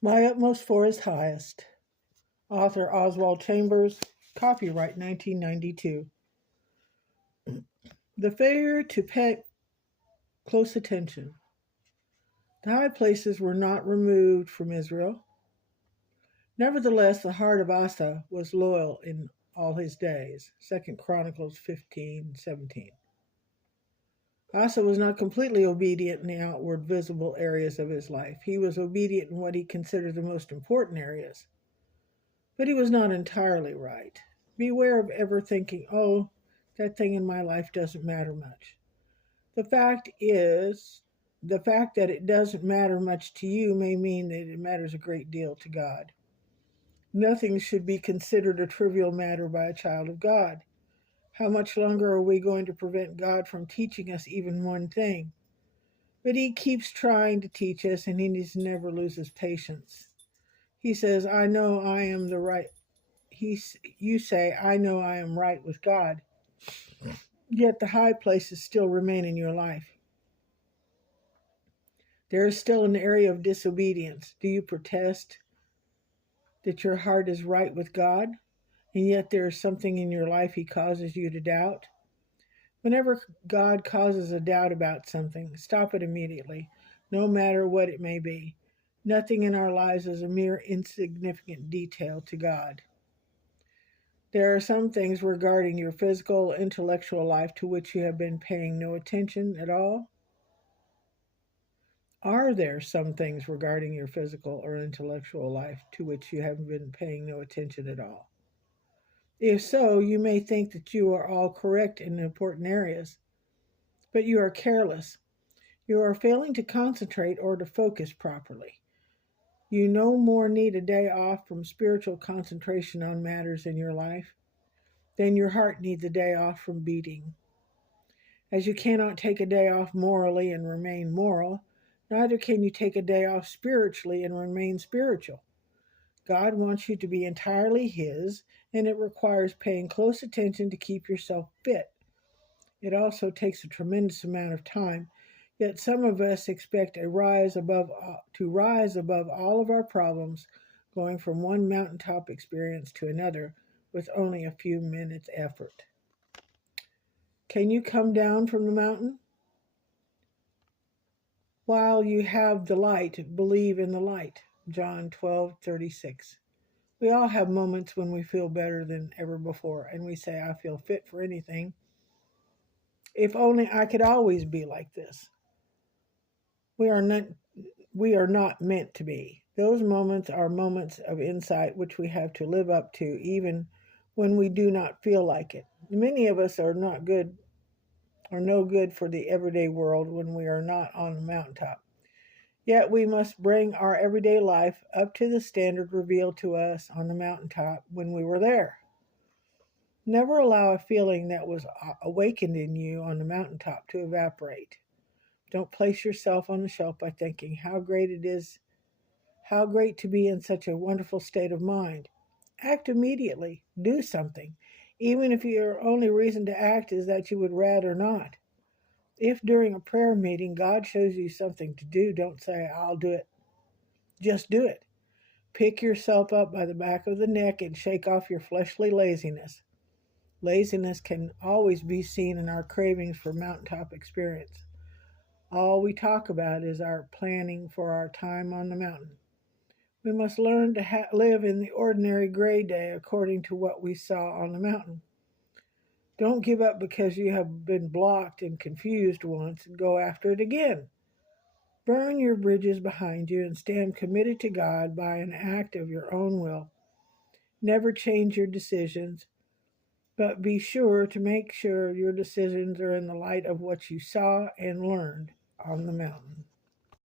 My Utmost for His Highest. Author Oswald Chambers. Copyright 1992. The failure to pay close attention. The high places were not removed from Israel. Nevertheless, the heart of Asa was loyal in all his days. 2 Chronicles 15:17. Asa was not completely obedient in the outward visible areas of his life. He was obedient in what he considered the most important areas. But he was not entirely right. Beware of ever thinking, oh, that thing in my life doesn't matter much. The fact is, the fact that it doesn't matter much to you may mean that it matters a great deal to God. Nothing should be considered a trivial matter by a child of God. How much longer are we going to prevent God from teaching us even one thing? But he keeps trying to teach us, and he never loses patience. He says, I know I am the right. You say, I know I am right with God. Yet the high places still remain in your life. There is still an area of disobedience. Do you protest that your heart is right with God, and yet there is something in your life he causes you to doubt? Whenever God causes a doubt about something, stop it immediately, no matter what it may be. Nothing in our lives is a mere insignificant detail to God. There are some things regarding your physical, intellectual life to which you have been paying no attention at all. Are there some things regarding your physical or intellectual life to which you haven't been paying no attention at all? If so, you may think that you are all correct in important areas, but you are careless. You are failing to concentrate or to focus properly. You no more need a day off from spiritual concentration on matters in your life than your heart needs a day off from beating. As you cannot take a day off morally and remain moral, neither can you take a day off spiritually and remain spiritual. God wants you to be entirely His, and it requires paying close attention to keep yourself fit. It also takes a tremendous amount of time, yet some of us expect to rise above all of our problems, going from one mountaintop experience to another with only a few minutes' effort. Can you come down from the mountain? While you have the light, believe in the light. John 12:36. We all have moments when we feel better than ever before, and we say, I feel fit for anything. If only I could always be like this. We are not we are not meant to be. Those moments are moments of insight which we have to live up to even when we do not feel like it. Many of us are not good or no good for the everyday world when we are not on the mountaintop. Yet we must bring our everyday life up to the standard revealed to us on the mountaintop when we were there. Never allow a feeling that was awakened in you on the mountaintop to evaporate. Don't place yourself on the shelf by thinking how great to be in such a wonderful state of mind. Act immediately. Do something, even if your only reason to act is that you would rather not. If during a prayer meeting God shows you something to do, don't say, I'll do it. Just do it. Pick yourself up by the back of the neck and shake off your fleshly laziness. Laziness can always be seen in our cravings for mountaintop experience. All we talk about is our planning for our time on the mountain. We must learn to live in the ordinary gray day according to what we saw on the mountain. Don't give up because you have been blocked and confused once and go after it again. Burn your bridges behind you and stand committed to God by an act of your own will. Never change your decisions, but be sure to make sure your decisions are in the light of what you saw and learned on the mountain.